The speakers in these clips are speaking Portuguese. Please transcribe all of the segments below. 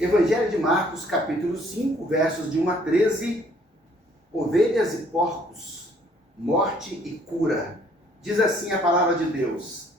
Evangelho de Marcos, capítulo 5, versos de 1 a 13. Ovelhas e porcos, morte e cura. Diz assim a palavra de Deus.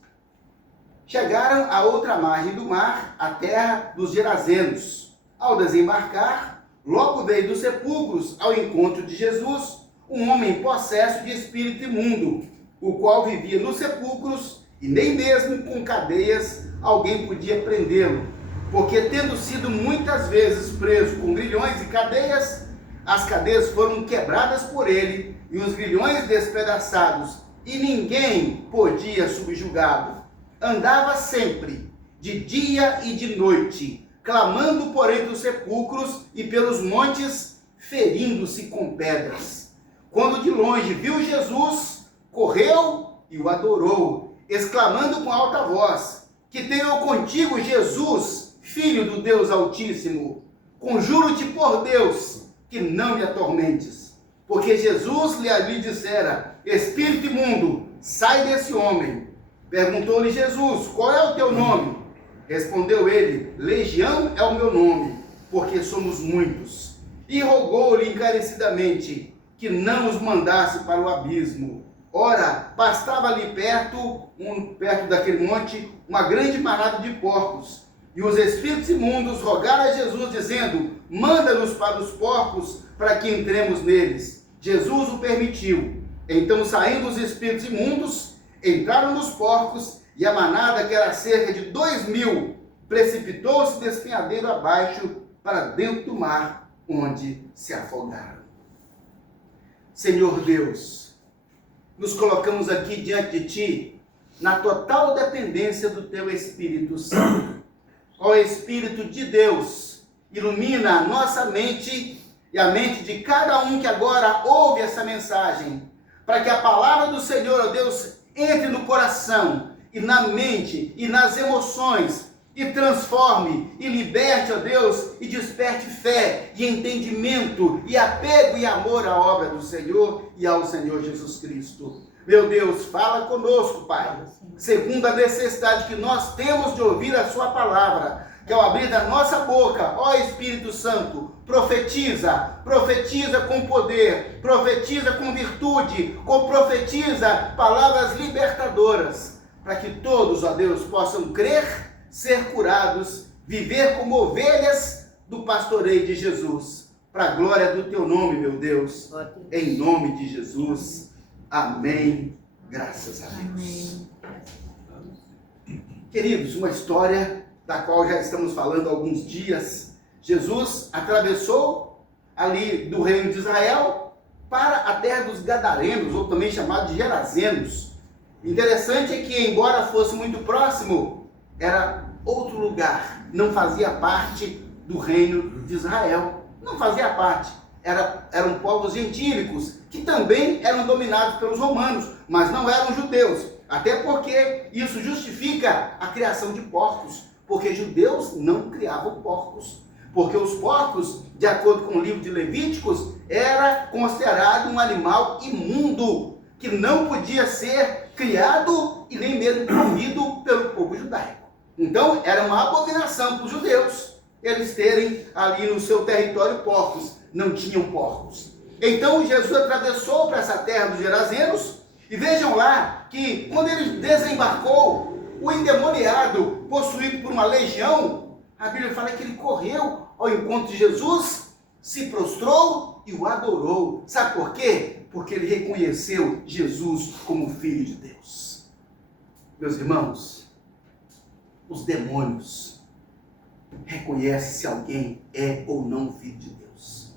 Chegaram à outra margem do mar, a terra dos Gerazenos. Ao desembarcar, logo veio dos sepulcros ao encontro de Jesus um homem possesso de espírito imundo, o qual vivia nos sepulcros e nem mesmo com cadeias alguém podia prendê-lo, porque tendo sido muitas vezes preso com grilhões e cadeias, as cadeias foram quebradas por ele e os grilhões despedaçados, e ninguém podia subjugá-lo. Andava sempre, de dia e de noite, clamando por entre os sepulcros e pelos montes, ferindo-se com pedras. Quando de longe viu Jesus, correu e o adorou, exclamando com alta voz: que tenho contigo, Jesus, Filho do Deus Altíssimo. Conjuro-te por Deus que não me atormentes. Porque Jesus lhe dissera: espírito imundo, sai desse homem. Perguntou-lhe Jesus: qual é o teu nome? Respondeu ele: Legião é o meu nome, porque somos muitos. E rogou-lhe encarecidamente que não os mandasse para o abismo. Ora, pastava ali perto daquele monte, uma grande manada de porcos. E os espíritos imundos rogaram a Jesus, dizendo: manda-nos para os porcos, para que entremos neles. Jesus o permitiu. Então, saindo os espíritos imundos, entraram nos porcos, e a manada, que era cerca de 2.000, precipitou-se despenhadeiro abaixo, para dentro do mar, onde se afogaram. Senhor Deus, nos colocamos aqui diante de Ti, na total dependência do Teu Espírito Santo. Ó Espírito de Deus, ilumina a nossa mente e a mente de cada um que agora ouve essa mensagem, para que a palavra do Senhor, ó Deus, entre no coração e na mente e nas emoções e transforme e liberte, ó Deus, e desperte fé e entendimento e apego e amor à obra do Senhor e ao Senhor Jesus Cristo. Meu Deus, fala conosco, Pai, segundo a necessidade que nós temos de ouvir a sua palavra, que ao abrir da nossa boca, ó Espírito Santo, profetiza com poder, profetiza com virtude, profetiza palavras libertadoras, para que todos, ó Deus, possam crer, ser curados, viver como ovelhas do pastoreio de Jesus, para a glória do Teu nome, meu Deus, em nome de Jesus. Amém. Graças a Deus. Queridos, uma história da qual já estamos falando há alguns dias. Jesus atravessou ali do reino de Israel para a terra dos Gadarenos, ou também chamado de Gerazenos. Interessante é que, embora fosse muito próximo, era outro lugar, não fazia parte do reino de Israel. Não fazia parte. Eram povos gentílicos, que também eram dominados pelos romanos, mas não eram judeus. Até porque isso justifica a criação de porcos, porque judeus não criavam porcos. Porque os porcos, de acordo com o livro de Levíticos, era considerado um animal imundo, que não podia ser criado e nem mesmo comido pelo povo judaico. Então, era uma abominação para os judeus eles terem ali no seu território porcos. Não tinham porcos. Então Jesus atravessou para essa terra dos Gerazenos, e vejam lá que quando ele desembarcou, o endemoniado, possuído por uma legião, a Bíblia fala que ele correu ao encontro de Jesus, se prostrou e o adorou. Sabe por quê? Porque ele reconheceu Jesus como Filho de Deus. Meus irmãos, os demônios reconhecem se alguém é ou não filho de Deus.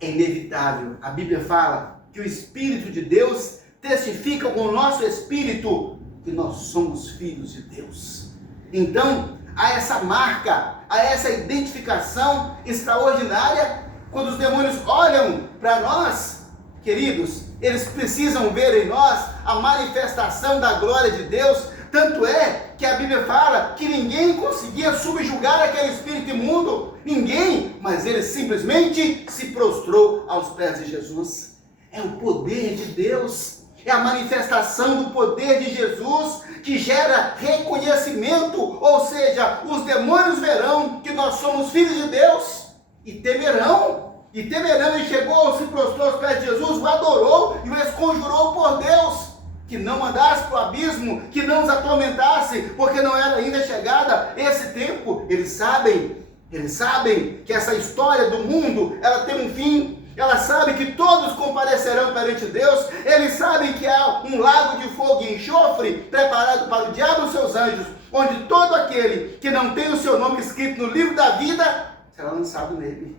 É inevitável. A Bíblia fala que o Espírito de Deus testifica com o nosso espírito que nós somos filhos de Deus. Então, há essa marca, há essa identificação extraordinária. Quando os demônios olham para nós, queridos, eles precisam ver em nós a manifestação da glória de Deus. Tanto é que a Bíblia fala que ninguém conseguia subjugar aquele espírito imundo. Ninguém, mas ele simplesmente se prostrou aos pés de Jesus. É o poder de Deus. É a manifestação do poder de Jesus que gera reconhecimento, ou seja, os demônios verão que nós somos filhos de Deus e temerão. E temerão, e chegou, se prostrou aos pés de Jesus, o adorou e o esconjurou por Deus, que não mandasse para o abismo, que não os atormentasse, porque não era ainda chegada esse tempo. Eles sabem que essa história do mundo, ela tem um fim. Ela sabe que todos comparecerão perante Deus. Eles sabem que há um lago de fogo e enxofre preparado para o diabo e os seus anjos, onde todo aquele que não tem o seu nome escrito no livro da vida será lançado nele.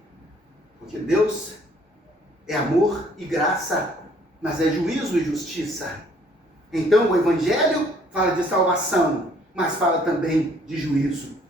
Porque Deus é amor e graça, mas é juízo e justiça. Então o Evangelho fala de salvação, mas fala também de juízo.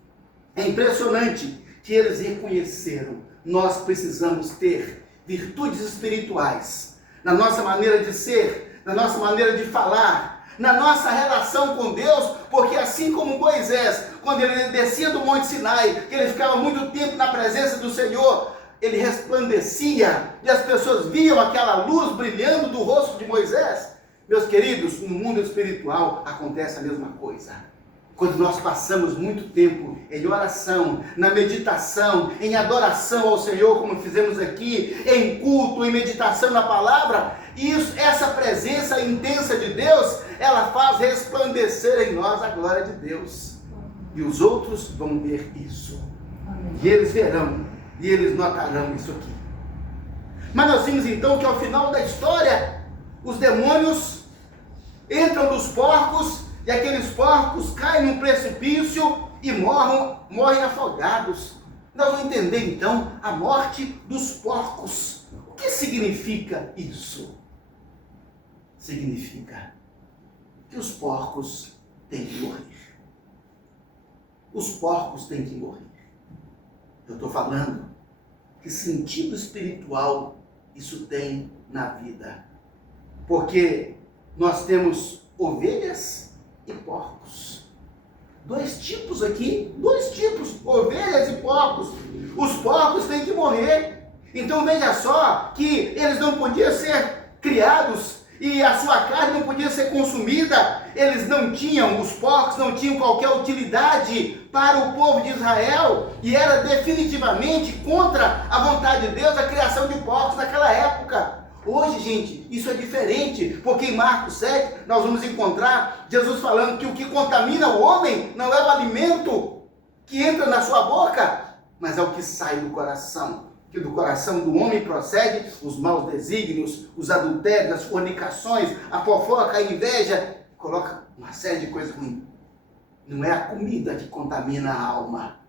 É impressionante que eles reconheceram: nós precisamos ter virtudes espirituais na nossa maneira de ser, na nossa maneira de falar, na nossa relação com Deus, porque assim como Moisés, quando ele descia do Monte Sinai, que ele ficava muito tempo na presença do Senhor, ele resplandecia e as pessoas viam aquela luz brilhando do rosto de Moisés. Meus queridos, no mundo espiritual acontece a mesma coisa. Quando nós passamos muito tempo em oração, na meditação, em adoração ao Senhor, como fizemos aqui, em culto, em meditação na palavra, essa presença intensa de Deus, ela faz resplandecer em nós a glória de Deus. E os outros vão ver isso. E eles verão, e eles notarão isso aqui. Mas nós vimos então que ao final da história, os demônios entram nos porcos, e aqueles porcos caem num precipício e morrem afogados. Nós vamos entender então a morte dos porcos. O que significa isso? Significa que os porcos têm que morrer. Os porcos têm que morrer. Eu estou falando que sentido espiritual isso tem na vida. Porque nós temos ovelhas e porcos. Dois tipos aqui, ovelhas e porcos. Os porcos têm que morrer. Então veja só que eles não podiam ser criados e a sua carne não podia ser consumida. Eles não tinham, os porcos não tinham qualquer utilidade para o povo de Israel, e era definitivamente contra a vontade de Deus a criação de porcos naquela época. Hoje, gente, isso é diferente, porque em Marcos 7 nós vamos encontrar Jesus falando que o que contamina o homem não é o alimento que entra na sua boca, mas é o que sai do coração. Que do coração do homem procede os maus desígnios, os adultérios, as fornicações, a fofoca, a inveja, coloca uma série de coisas ruins. Não é a comida que contamina a alma,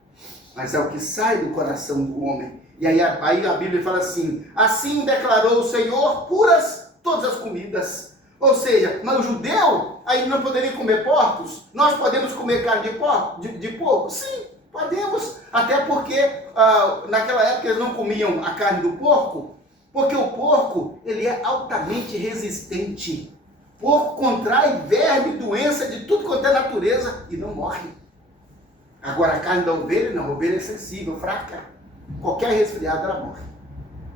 mas é o que sai do coração do homem. E aí a Bíblia fala assim: assim declarou o Senhor, puras todas as comidas. Ou seja, mas o judeu aí não poderia comer porcos? Nós podemos comer carne de porco? Sim, podemos. Até porque naquela época eles não comiam a carne do porco, porque o porco ele é altamente resistente. Porco contrai verme, doença de tudo quanto é natureza e não morre. Agora a carne da ovelha não, a ovelha é sensível, fraca. Qualquer resfriado ela morre.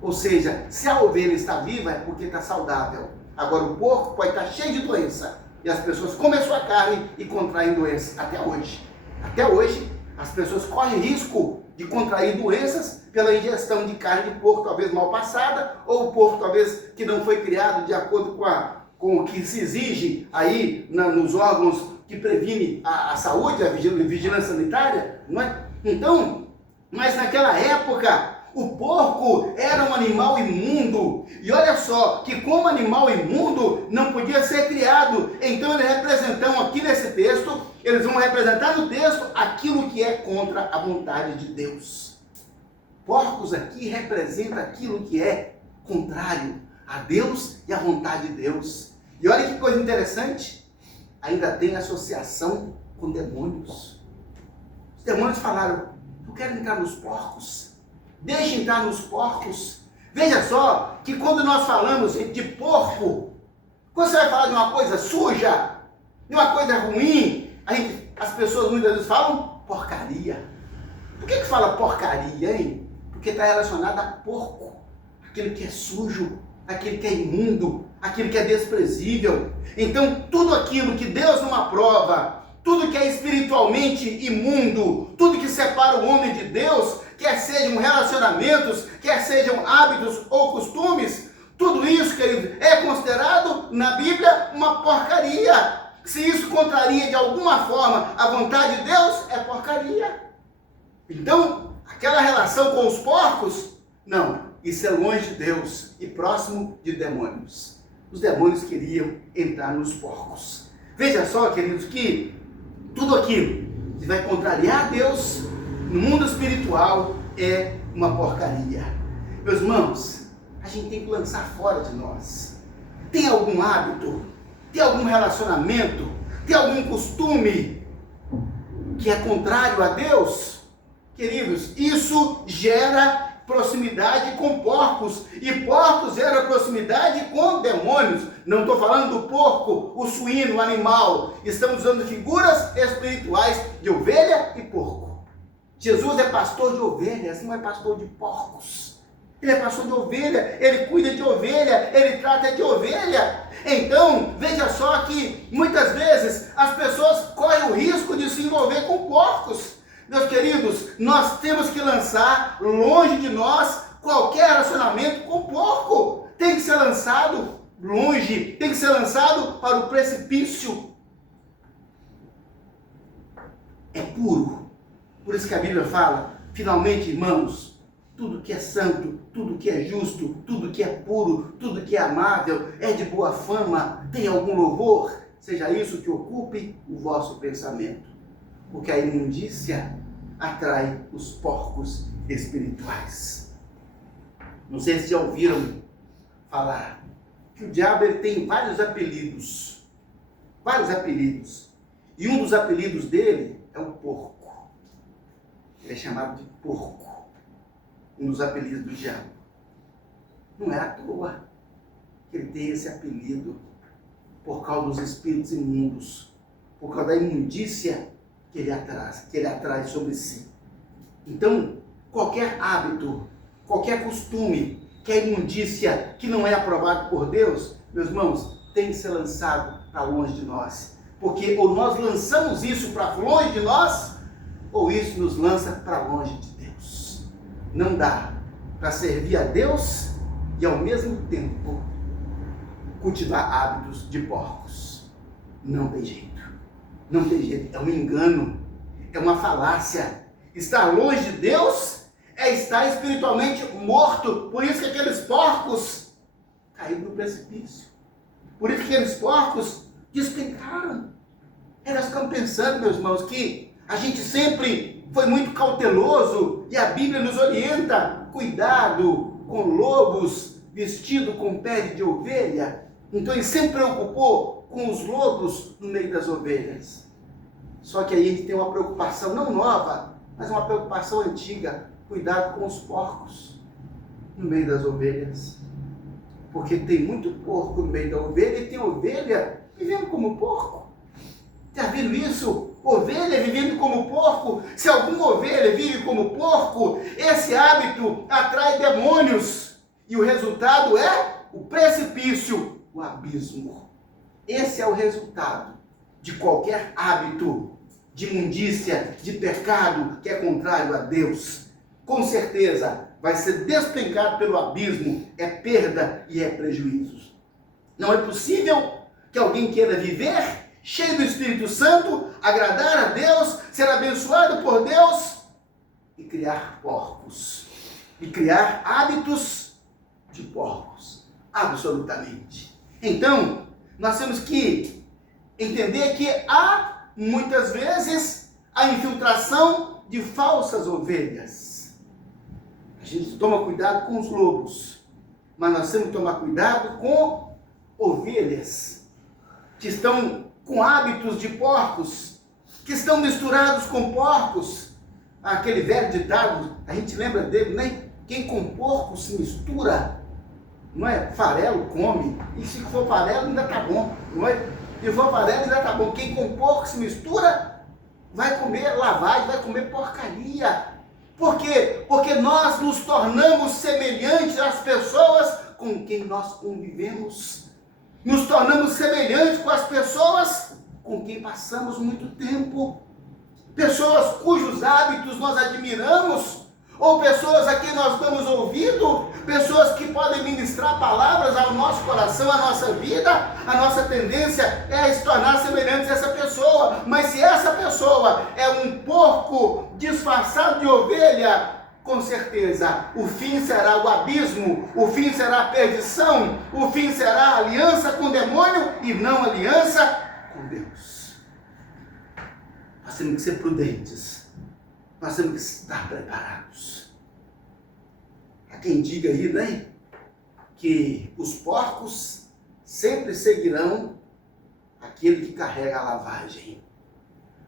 Ou seja, se a ovelha está viva é porque está saudável. Agora o porco pode estar cheio de doença e as pessoas comem a sua carne e contraem doenças. Até hoje as pessoas correm risco de contrair doenças pela ingestão de carne de porco talvez mal passada, ou porco talvez que não foi criado de acordo com o que se exige aí nos órgãos que previne a saúde, a vigilância sanitária, não é? Então, mas naquela época, o porco era um animal imundo. E olha só, que como animal imundo, não podia ser criado. Então eles representam aqui nesse texto, eles vão representar no texto aquilo que é contra a vontade de Deus. Porcos aqui representam aquilo que é contrário a Deus e à vontade de Deus. E olha que coisa interessante, ainda tem associação com demônios. Os demônios falaram: eu quero entrar nos porcos, deixa entrar nos porcos. Veja só que quando nós falamos de porco, quando você vai falar de uma coisa suja, de uma coisa ruim, as pessoas muitas vezes falam porcaria. Por que fala porcaria, hein? Porque está relacionado a porco, aquilo que é sujo, aquilo que é imundo, aquilo que é desprezível. Então, tudo aquilo que Deus não aprova, tudo que é espiritualmente imundo, tudo que separa o homem de Deus, quer sejam relacionamentos, quer sejam hábitos ou costumes, tudo isso, querido, é considerado na Bíblia uma porcaria. Se isso contraria de alguma forma a vontade de Deus, é porcaria. Então, aquela relação com os porcos, não, isso é longe de Deus e próximo de demônios. Os demônios queriam entrar nos porcos. Veja só, queridos, que tudo aquilo que vai contrariar a Deus no mundo espiritual é uma porcaria. Meus irmãos, a gente tem que lançar fora de nós. Tem algum hábito, tem algum relacionamento, tem algum costume que é contrário a Deus? Queridos, isso gera proximidade com porcos, e porcos gera proximidade com demônios. Não estou falando do porco, o suíno, o animal. Estamos usando figuras espirituais de ovelha e porco. Jesus é pastor de ovelhas, não é pastor de porcos. Ele é pastor de ovelha, ele cuida de ovelha, ele trata de ovelha. Então, veja só que muitas vezes as pessoas correm o risco de se envolver com porcos. Meus queridos, nós temos que lançar longe de nós qualquer relacionamento com porco. Tem que ser lançado longe, tem que ser lançado para o precipício. É puro. Por isso que a Bíblia fala, finalmente, irmãos, tudo que é santo, tudo que é justo, tudo que é puro, tudo que é amável, é de boa fama, tem algum louvor, seja isso que ocupe o vosso pensamento. Porque a imundícia atrai os porcos espirituais. Não sei se já ouviram falar que o diabo ele tem vários apelidos. Vários apelidos. E um dos apelidos dele é o porco. Ele é chamado de porco. Um dos apelidos do diabo. Não é à toa que ele tem esse apelido por causa dos espíritos imundos, por causa da imundícia que ele atrai sobre si. Então, qualquer hábito, qualquer costume, que é imundícia, que não é aprovado por Deus, meus irmãos, tem que ser lançado para longe de nós. Porque ou nós lançamos isso para longe de nós, ou isso nos lança para longe de Deus. Não dá para servir a Deus e ao mesmo tempo cultivar hábitos de porcos. Não tem jeito. Não tem jeito, é um engano, é uma falácia. Estar longe de Deus é estar espiritualmente morto. Por isso que aqueles porcos caíram no precipício. Por isso que aqueles porcos despencaram. Elas ficam pensando, meus irmãos, que a gente sempre foi muito cauteloso e a Bíblia nos orienta. Cuidado com lobos vestidos com pele de ovelha. Então ele sempre preocupou com os lobos no meio das ovelhas. Só que aí a gente tem uma preocupação não nova, mas uma preocupação antiga. Cuidado com os porcos no meio das ovelhas. Porque tem muito porco no meio da ovelha e tem ovelha vivendo como porco. Já viram isso? Ovelha vivendo como porco? Se alguma ovelha vive como porco, esse hábito atrai demônios. E o resultado é o precipício, o abismo. Esse é o resultado de qualquer hábito de imundícia, de pecado que é contrário a Deus. Com certeza vai ser despencado pelo abismo, é perda e é prejuízo. Não é possível que alguém queira viver cheio do Espírito Santo, agradar a Deus, ser abençoado por Deus e criar porcos, e criar hábitos de porcos, absolutamente. Então, nós temos que entender que há, muitas vezes, a infiltração de falsas ovelhas. A gente toma cuidado com os lobos, mas nós temos que tomar cuidado com ovelhas que estão com hábitos de porcos, que estão misturados com porcos. Aquele velho ditado, a gente lembra dele, né? Quem com porco se mistura, não é? Farelo come, e se for farelo ainda tá bom, não é? Se for farelo ainda tá bom. Quem com porco se mistura, vai comer lavagem, vai comer porcaria. Por quê? Porque nós nos tornamos semelhantes às pessoas com quem nós convivemos. Nos tornamos semelhantes com as pessoas com quem passamos muito tempo. Pessoas cujos hábitos nós admiramos, ou pessoas a quem nós damos ouvido, pessoas que podem ministrar palavras ao nosso coração, à nossa vida. A nossa tendência é se tornar semelhantes a essa pessoa. Mas se essa pessoa é um porco disfarçado de ovelha, com certeza o fim será o abismo, o fim será a perdição, o fim será a aliança com o demônio e não aliança com Deus. Nós temos que ser prudentes, nós temos que estar preparados. Há quem diga aí, né, que os porcos sempre seguirão aquele que carrega a lavagem,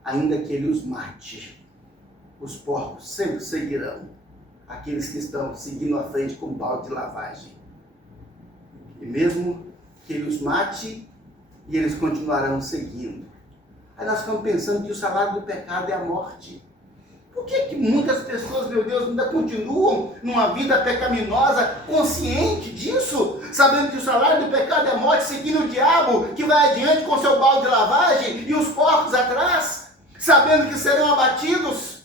ainda que ele os mate. Os porcos sempre seguirão aqueles que estão seguindo à frente com balde de lavagem. E mesmo que ele os mate, e eles continuarão seguindo. Aí nós ficamos pensando que o salário do pecado é a morte. Por que muitas pessoas, meu Deus, ainda continuam numa vida pecaminosa, consciente disso, sabendo que o salário do pecado é a morte, seguindo o diabo, que vai adiante com seu balde de lavagem e os porcos atrás, sabendo que serão abatidos?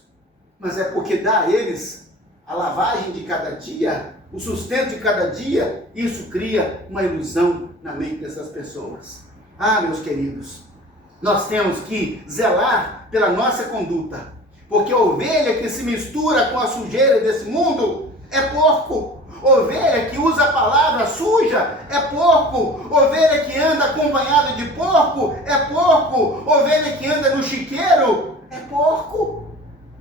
Mas é porque dá a eles a lavagem de cada dia, o sustento de cada dia. Isso cria uma ilusão na mente dessas pessoas. Ah, meus queridos, nós temos que zelar pela nossa conduta, porque a ovelha que se mistura com a sujeira desse mundo é porco. Ovelha que usa a palavra suja é porco. Ovelha que anda acompanhada de porco é porco. Ovelha que anda no chiqueiro é porco.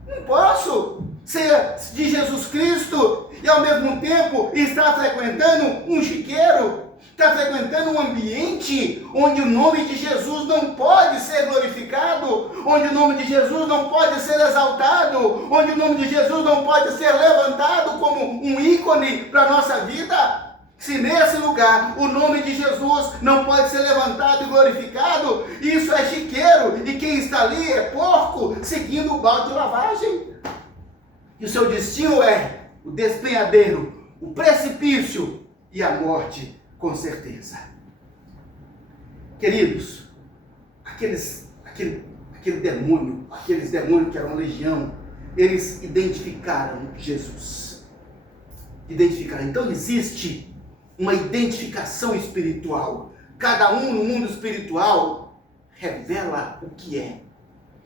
Não posso ser de Jesus Cristo e ao mesmo tempo estar frequentando um chiqueiro, estar frequentando um ambiente onde o nome de Jesus não pode ser glorificado, onde o nome de Jesus não pode ser exaltado, onde o nome de Jesus não pode ser levantado como um ícone para a nossa vida. Se nesse lugar o nome de Jesus não pode ser levantado e glorificado, isso é chiqueiro, e quem está ali é porco, seguindo o balde de lavagem. E o seu destino é o despenhadeiro, o precipício e a morte, com certeza. Queridos, aqueles demônios que eram uma legião, eles identificaram Jesus. Então existe uma identificação espiritual. Cada um no mundo espiritual revela o que é.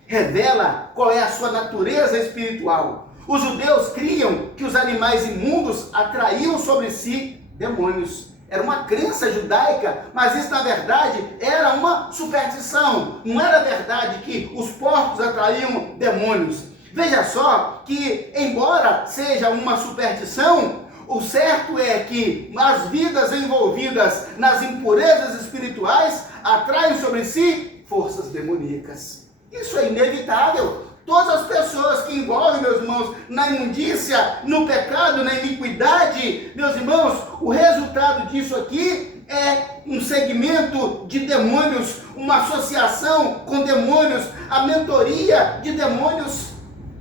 Revela qual é a sua natureza espiritual. Os judeus criam que os animais imundos atraíam sobre si demônios. Era uma crença judaica, mas isso na verdade era uma superstição. Não era verdade que os porcos atraíam demônios. Veja só que, embora seja uma superstição, o certo é que as vidas envolvidas nas impurezas espirituais atraem sobre si forças demoníacas. Isso é inevitável. Todas as pessoas que envolvem, meus irmãos, na imundícia, no pecado, na iniquidade, meus irmãos, o resultado disso aqui é um segmento de demônios, uma associação com demônios, a mentoria de demônios.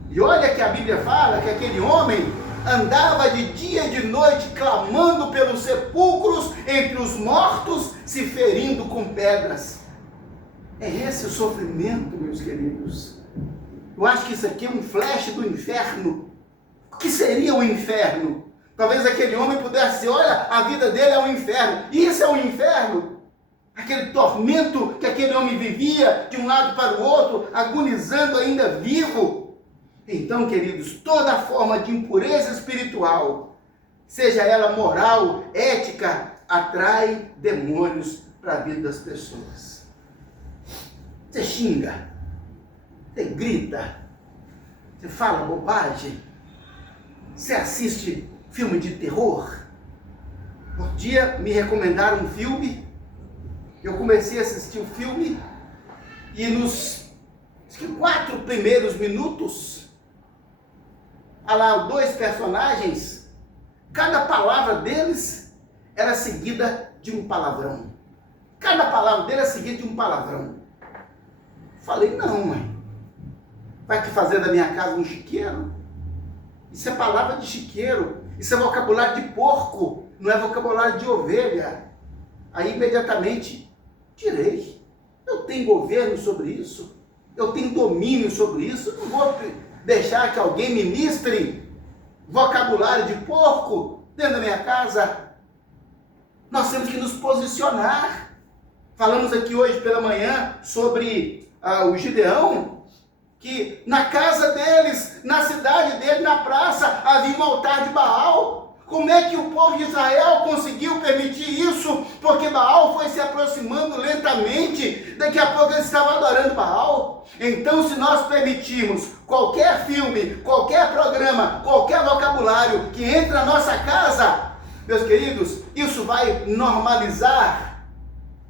E olha que a Bíblia fala que aquele homem andava de dia e de noite clamando pelos sepulcros entre os mortos, se ferindo com pedras. É esse o sofrimento, meus queridos. Eu acho que isso aqui é um flash do inferno. O que seria o inferno? Talvez aquele homem pudesse dizer, olha, a vida dele é um inferno. Isso é um inferno? Aquele tormento que aquele homem vivia de um lado para o outro, agonizando ainda vivo. Então, queridos, toda forma de impureza espiritual, seja ela moral, ética, atrai demônios para a vida das pessoas. Você xinga, você grita, você fala bobagem, você assiste filme de terror. Um dia me recomendaram um filme, eu comecei a assistir o filme e nos 4 primeiros minutos, há lá 2 personagens, cada palavra deles era seguida de um palavrão. Cada palavra dele era seguida de um palavrão. Falei, não, mãe. Vai que fazer da minha casa um chiqueiro? Isso é palavra de chiqueiro, isso é vocabulário de porco, não é vocabulário de ovelha. Aí imediatamente tirei. Eu tenho governo sobre isso, eu tenho domínio sobre isso, não vou deixar que alguém ministre vocabulário de porco dentro da minha casa. Nós temos que nos posicionar. Falamos aqui hoje pela manhã sobre o Gideão, que na casa deles, na cidade dele, na praça, havia um altar de Baal. Como é que o povo de Israel conseguiu permitir isso? Porque Baal foi se aproximando lentamente, daqui a pouco eles estavam adorando Baal. Então, se nós permitirmos qualquer filme, qualquer programa, qualquer vocabulário que entre na nossa casa, meus queridos, isso vai normalizar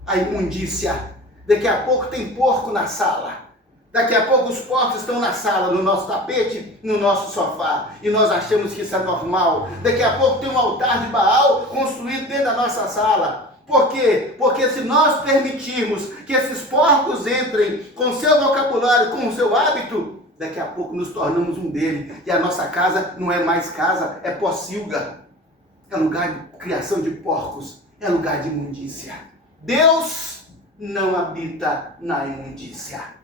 a imundícia. Daqui a pouco tem porco na sala. Daqui a pouco os porcos estão na sala, no nosso tapete, no nosso sofá. E nós achamos que isso é normal. Daqui a pouco tem um altar de Baal construído dentro da nossa sala. Por quê? Porque se nós permitirmos que esses porcos entrem com seu vocabulário, com o seu hábito, daqui a pouco nos tornamos um dele. E a nossa casa não é mais casa, é pocilga. É lugar de criação de porcos. É lugar de imundícia. Deus não habita na imundícia.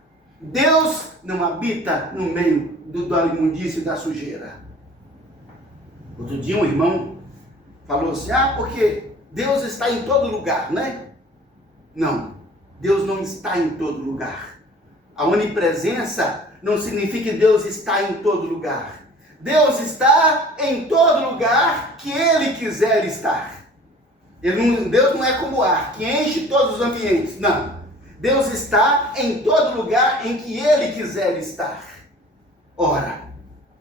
Deus não habita no meio da imundícia e da sujeira. Outro dia um irmão falou assim, porque Deus está em todo lugar, né? Não, Deus não está em todo lugar. A onipresença não significa que Deus está em todo lugar. Deus está em todo lugar que Ele quiser estar. Deus não é como o ar, que enche todos os ambientes, não. Deus está em todo lugar em que Ele quiser estar. Ora,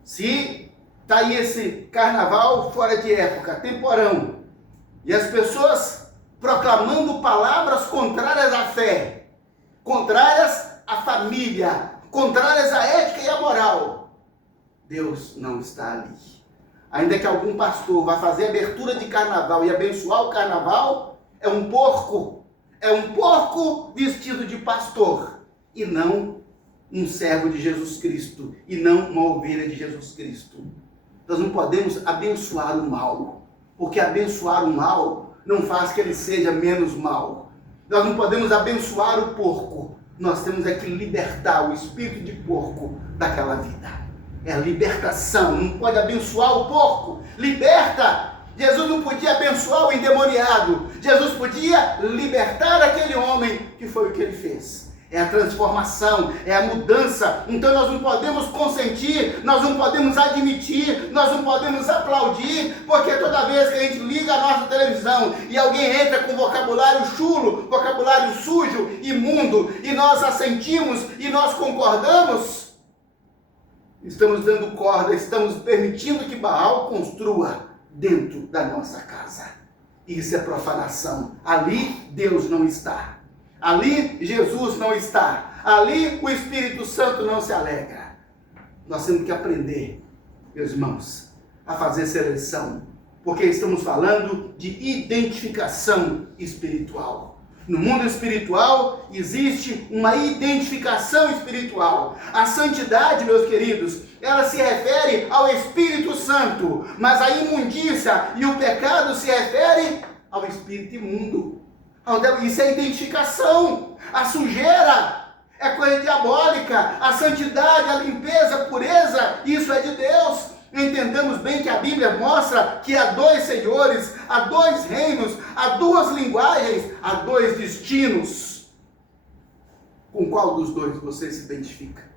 se está aí esse carnaval fora de época, temporão, e as pessoas proclamando palavras contrárias à fé, contrárias à família, contrárias à ética e à moral, Deus não está ali. Ainda que algum pastor vá fazer abertura de carnaval e abençoar o carnaval, é um porco. É um porco vestido de pastor, e não um servo de Jesus Cristo, e não uma ovelha de Jesus Cristo. Nós não podemos abençoar o mal, porque abençoar o mal não faz que ele seja menos mal. Nós não podemos abençoar o porco, nós temos que libertar o espírito de porco daquela vida. É a libertação, não pode abençoar o porco, liberta! Jesus não podia abençoar o endemoniado. Jesus podia libertar aquele homem, que foi o que ele fez. É a transformação, é a mudança. Então nós não podemos consentir, nós não podemos admitir, nós não podemos aplaudir, porque toda vez que a gente liga a nossa televisão e alguém entra com vocabulário chulo, vocabulário sujo, imundo, e nós assentimos e nós concordamos, estamos dando corda, estamos permitindo que Baal construa dentro da nossa casa. Isso é profanação. Ali Deus não está. Ali Jesus não está. Ali o Espírito Santo não se alegra. Nós temos que aprender, meus irmãos, a fazer seleção, porque estamos falando de identificação espiritual. No mundo espiritual existe uma identificação espiritual. A santidade, meus queridos, ela se refere ao Espírito Santo, mas a imundícia e o pecado se refere ao espírito imundo. Isso é identificação. A sujeira é coisa diabólica. A santidade, a limpeza, a pureza, isso é de Deus. Entendamos bem que a Bíblia mostra que há dois senhores, há dois reinos, há duas linguagens, há dois destinos. Com qual dos dois você se identifica?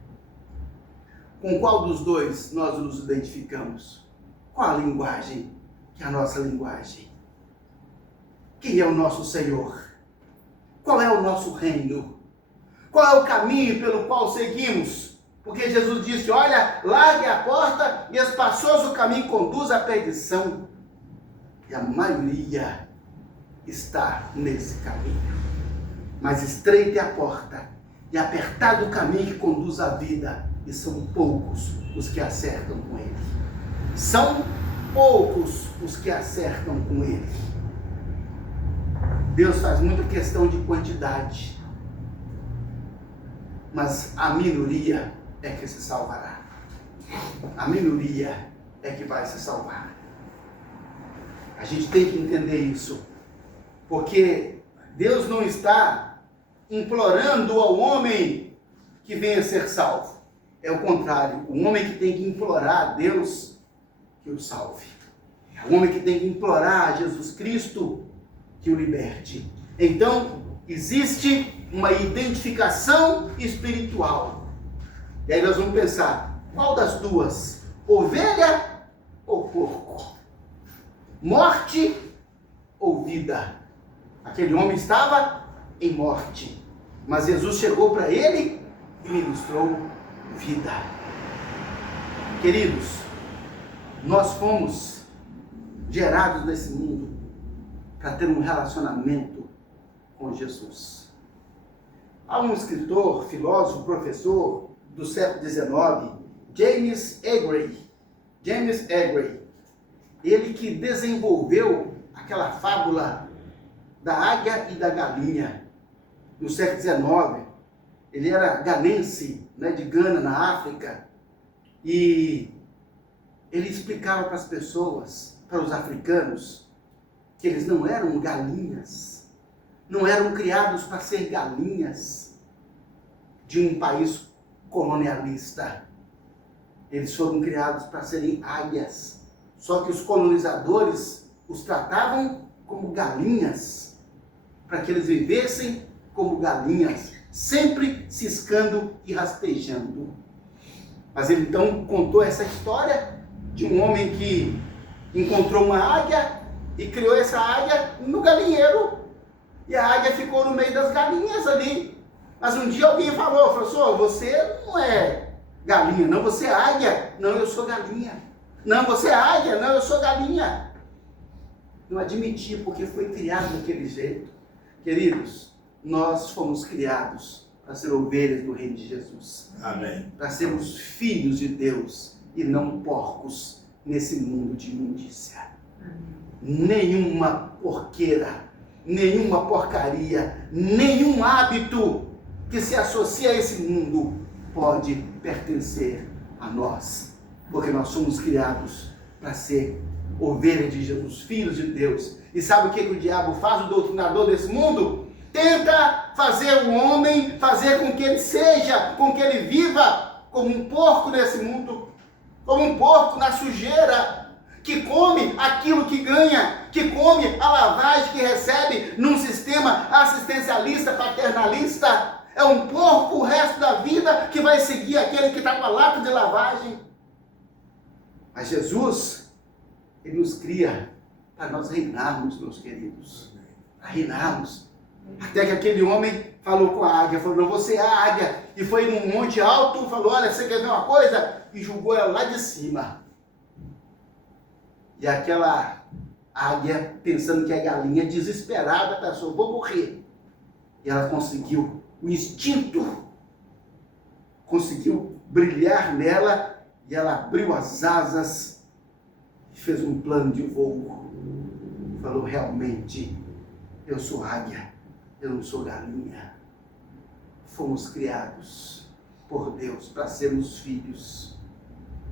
Com qual dos dois nós nos identificamos? Qual a linguagem que é a nossa linguagem? Quem é o nosso Senhor? Qual é o nosso reino? Qual é o caminho pelo qual seguimos? Porque Jesus disse, olha, largue a porta e espaçoso o caminho conduz à perdição. E a maioria está nesse caminho. Mas estreita é a porta e apertado o caminho que conduz à vida. E são poucos os que acertam com ele. São poucos os que acertam com ele. Deus faz muita questão de quantidade. Mas a minoria é que se salvará. A minoria é que vai se salvar. A gente tem que entender isso, porque Deus não está implorando ao homem que venha ser salvo. É o contrário, o homem que tem que implorar a Deus que o salve. É o homem que tem que implorar a Jesus Cristo que o liberte. Então, existe uma identificação espiritual. E aí nós vamos pensar, qual das duas? Ovelha ou porco? Morte ou vida? Aquele homem estava em morte, mas Jesus chegou para ele e ministrou vida. Queridos, nós fomos gerados nesse mundo para ter um relacionamento com Jesus. Há um escritor, filósofo, professor do século XIX, James Aggrey, ele que desenvolveu aquela fábula da águia e da galinha no século XIX. Ele era ganense, de Gana, na África, e ele explicava para as pessoas, para os africanos, que eles não eram galinhas, não eram criados para ser galinhas de um país colonialista. Eles foram criados para serem águias. Só que os colonizadores os tratavam como galinhas, para que eles vivessem como galinhas, sempre ciscando e rastejando. Mas ele então contou essa história de um homem que encontrou uma águia e criou essa águia no galinheiro. E a águia ficou no meio das galinhas ali. Mas um dia alguém falou, professor, você não é galinha, não, você é águia. Não, eu sou galinha. Não, você é águia, não, eu sou galinha. Não admitia, porque foi criado daquele jeito. Queridos, nós fomos criados para ser ovelhas do reino de Jesus. Amém. Para sermos filhos de Deus e não porcos nesse mundo de imundícia. Nenhuma porqueira, nenhuma porcaria, nenhum hábito que se associa a esse mundo pode pertencer a nós. Porque nós somos criados para ser ovelhas de Jesus, filhos de Deus. E sabe o que o diabo faz, o doutrinador desse mundo? Tenta fazer o homem, fazer com que ele seja, com que ele viva como um porco nesse mundo, como um porco na sujeira, que come aquilo que ganha, que come a lavagem que recebe num sistema assistencialista, paternalista. É um porco o resto da vida que vai seguir aquele que está com a lata de lavagem. Mas Jesus, ele nos cria para nós reinarmos, meus queridos, para reinarmos. Até que aquele homem falou com a águia, falou, não, você é a águia, e foi num monte alto, falou, olha, você quer ver uma coisa? E jogou ela lá de cima. E aquela águia, pensando que é galinha, desesperada, pensou, vou morrer. E ela conseguiu, o instinto conseguiu brilhar nela, e ela abriu as asas e fez um plano de voo. Falou, realmente, eu sou águia, eu não sou galinha. Fomos criados por Deus para sermos filhos,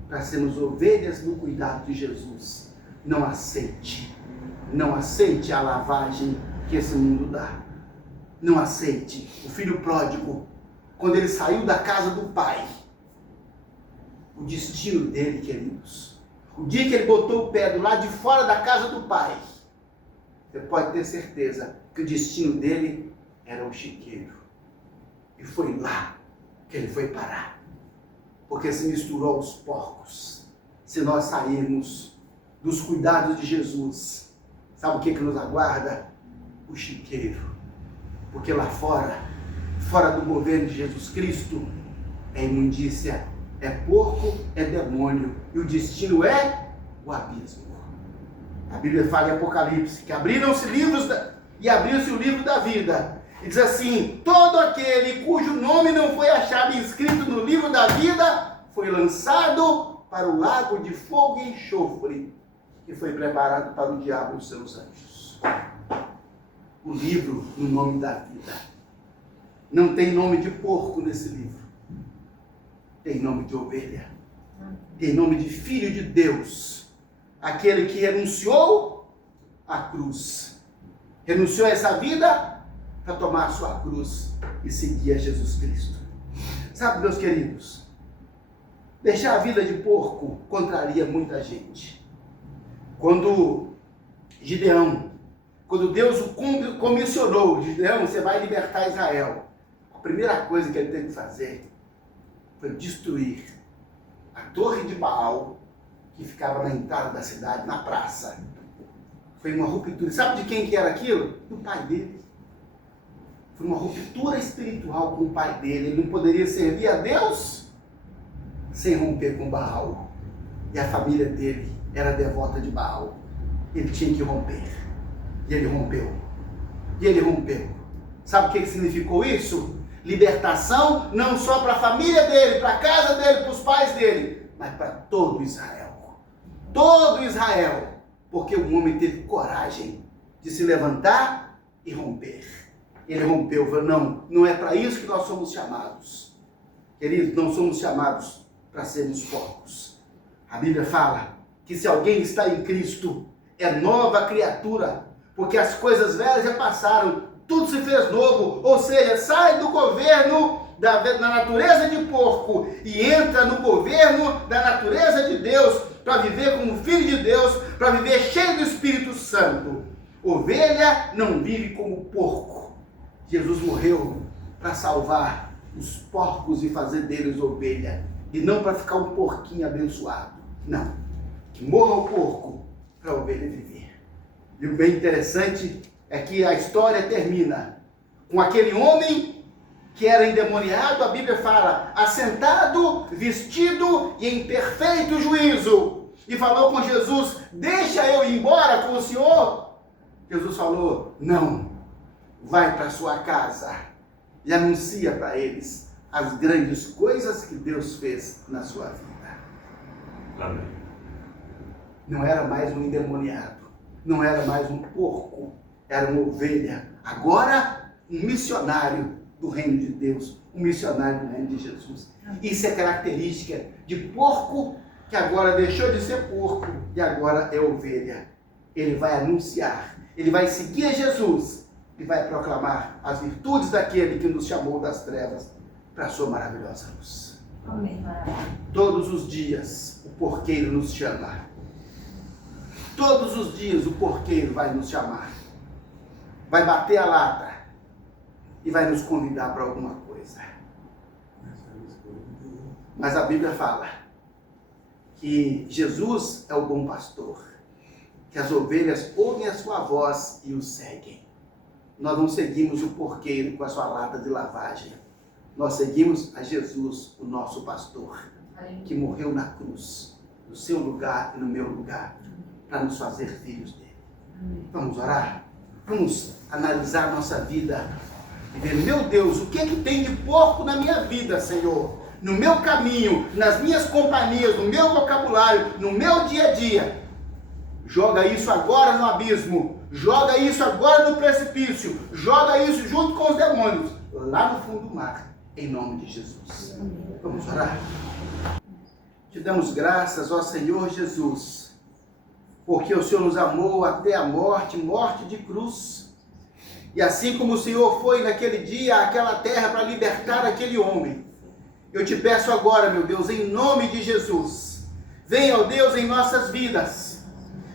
para sermos ovelhas no cuidado de Jesus. Não aceite a lavagem que esse mundo dá. Não aceite. O filho pródigo, quando ele saiu da casa do pai, o destino dele, queridos, o dia que ele botou o pé do lado de fora da casa do pai, você pode ter certeza que o destino dele era o chiqueiro. E foi lá que ele foi parar. Porque se misturou aos porcos. Se nós sairmos dos cuidados de Jesus, sabe o que nos aguarda? O chiqueiro. Porque lá fora do governo de Jesus Cristo, é imundícia, é porco, é demônio. E o destino é o abismo. A Bíblia fala em Apocalipse que abriram-se livros e abriu-se o livro da vida. E diz assim, todo aquele cujo nome não foi achado inscrito no livro da vida, foi lançado para o lago de fogo e enxofre, que foi preparado para o diabo e os seus anjos. O livro no nome da vida. Não tem nome de porco nesse livro. Tem nome de ovelha. em nome de Filho de Deus, aquele que renunciou à cruz, renunciou a essa vida para tomar a sua cruz e seguir a Jesus Cristo. Sabe, meus queridos, deixar a vida de porco contraria muita gente. Quando Deus o comissionou, Gideão, você vai libertar Israel, a primeira coisa que ele teve que fazer foi destruir a torre de Baal, que ficava na entrada da cidade, na praça. Foi uma ruptura. Sabe de quem que era aquilo? Do pai dele. Foi uma ruptura espiritual com o pai dele. Ele não poderia servir a Deus sem romper com Baal. E a família dele era devota de Baal. Ele tinha que romper. E ele rompeu. E ele rompeu. Sabe o que significou isso? Libertação não só para a família dele, para a casa dele, para os pais dele, mas para todo Israel. Todo Israel. Porque o homem teve coragem de se levantar e romper. Ele rompeu, falou, não é para isso que nós somos chamados. Queridos, não somos chamados para sermos porcos. A Bíblia fala que se alguém está em Cristo, é nova criatura, porque as coisas velhas já passaram, tudo se fez novo, ou seja, sai do governo da natureza de porco e entra no governo da natureza de Deus, para viver como filho de Deus, para viver cheio do Espírito Santo. Ovelha não vive como porco. Jesus morreu para salvar os porcos e fazer deles ovelha, e não para ficar um porquinho abençoado. Não, que morra o porco para a ovelha viver. E o bem interessante é que a história termina com aquele homem que era endemoniado, a Bíblia fala, assentado, vestido e em perfeito juízo, e falou com Jesus, deixa eu ir embora com o Senhor. Jesus falou, não, vai para sua casa e anuncia para eles as grandes coisas que Deus fez na sua vida. Amém. Não era mais um endemoniado, não era mais um porco, era uma ovelha. Agora, um missionário do reino de Deus, um missionário do reino de Jesus. Isso é característica de porco, que agora deixou de ser porco e agora é ovelha. Ele vai anunciar, ele vai seguir a Jesus e vai proclamar as virtudes daquele que nos chamou das trevas para a sua maravilhosa luz. Amém. Todos os dias o porqueiro nos chama. Todos os dias o porqueiro vai nos chamar. Vai bater a lata e vai nos convidar para alguma coisa. Mas a Bíblia fala que Jesus é o bom pastor, que as ovelhas ouvem a sua voz e o seguem. Nós não seguimos o porqueiro com a sua lata de lavagem. Nós seguimos a Jesus, o nosso pastor, que morreu na cruz, no seu lugar e no meu lugar, para nos fazer filhos dele. Vamos orar? Vamos analisar nossa vida e ver, meu Deus, o que é que tem de porco na minha vida, Senhor? No meu caminho, nas minhas companhias, no meu vocabulário, no meu dia a dia. Joga isso agora no abismo, joga isso agora no precipício, joga isso junto com os demônios, lá no fundo do mar, em nome de Jesus. Vamos orar? Te damos graças, ó Senhor Jesus, porque o Senhor nos amou até a morte, morte de cruz. E assim como o Senhor foi naquele dia àquela terra para libertar aquele homem, eu te peço agora, meu Deus, em nome de Jesus, venha, ó Deus, em nossas vidas.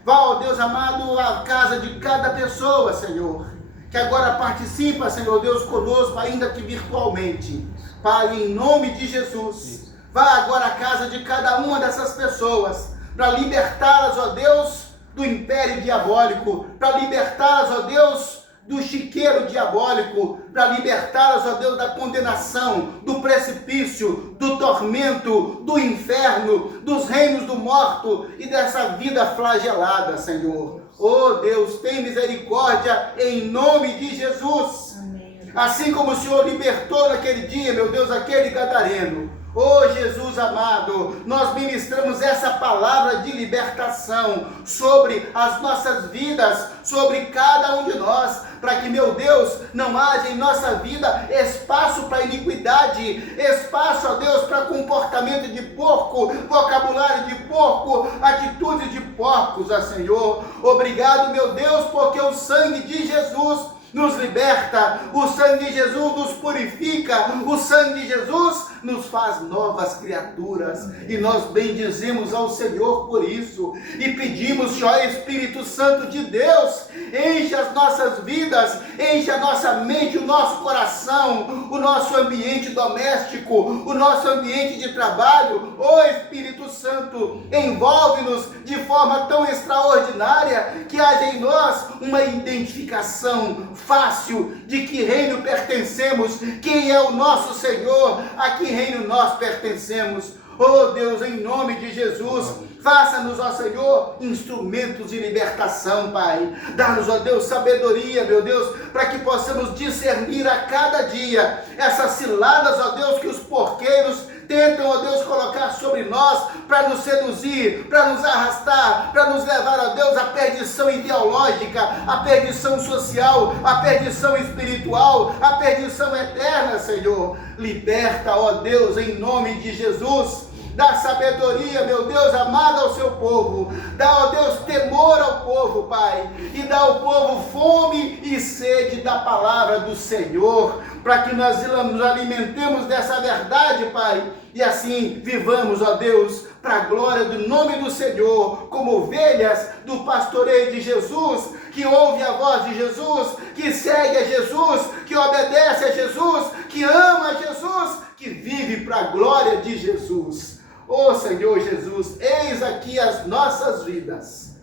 Vá, ó Deus amado, à casa de cada pessoa, Senhor, que agora participa, Senhor Deus, conosco, ainda que virtualmente. Pai, em nome de Jesus, vá agora à casa de cada uma dessas pessoas, para libertá-las, ó Deus, do império diabólico, para libertá-las, ó Deus, do chiqueiro diabólico, para libertá-las, ó Deus, da condenação, do precipício, do tormento, do inferno, dos reinos do morto e dessa vida flagelada, Senhor. Oh Deus, tem misericórdia em nome de Jesus. Amém. Assim como o Senhor libertou naquele dia, meu Deus, aquele gadareno. Oh Jesus amado, nós ministramos essa palavra de libertação sobre as nossas vidas, sobre cada um de nós, para que, meu Deus, não haja em nossa vida espaço para iniquidade, espaço, ó Deus, para comportamento de porco, vocabulário de porco, atitudes de porcos, ó Senhor. Obrigado, meu Deus, porque o sangue de Jesus nos liberta, o sangue de Jesus nos purifica, o sangue de Jesus nos faz novas criaturas, e nós bendizemos ao Senhor por isso, e pedimos, ó Espírito Santo de Deus, enche as nossas vidas, enche a nossa mente, o nosso coração, o nosso ambiente doméstico, o nosso ambiente de trabalho. Ó Espírito Santo, envolve-nos de forma tão extraordinária, que haja em nós uma identificação fácil de que reino pertencemos, quem é o nosso Senhor, a que reino nós pertencemos. Oh Deus, em nome de Jesus, faça-nos, ó Senhor, instrumentos de libertação, Pai. Dá-nos, ó Deus, sabedoria, meu Deus, para que possamos discernir a cada dia essas ciladas, ó Deus, que os porqueiros tentam, ó Deus, colocar sobre nós, para nos seduzir, para nos arrastar, para nos levar, ó Deus, à perdição ideológica, à perdição social, à perdição espiritual, à perdição eterna, Senhor. Liberta, ó Deus, em nome de Jesus. Dá sabedoria, meu Deus amado, ao seu povo. Dá, ó Deus, temor ao povo, Pai. E dá ao povo fome e sede da palavra do Senhor, para que nós nos alimentemos dessa verdade, Pai. E assim vivamos, ó Deus, para a glória do nome do Senhor, como ovelhas do pastoreio de Jesus, que ouve a voz de Jesus, que segue a Jesus, que obedece a Jesus, que ama a Jesus, que vive para a glória de Jesus. Ó Senhor Jesus, eis aqui as nossas vidas.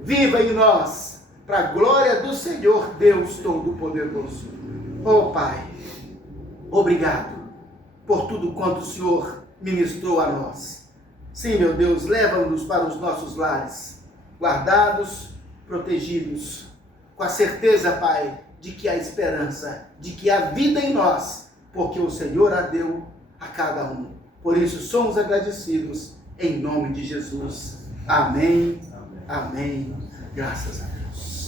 Viva em nós, para a glória do Senhor Deus Todo-Poderoso. Ó Pai, obrigado por tudo quanto o Senhor ministrou a nós. Sim, meu Deus, leva-nos para os nossos lares, guardados, protegidos, com a certeza, Pai, de que há esperança, de que há vida em nós, porque o Senhor a deu a cada um. Por isso somos agradecidos, em nome de Jesus. Amém, amém. Graças a Deus.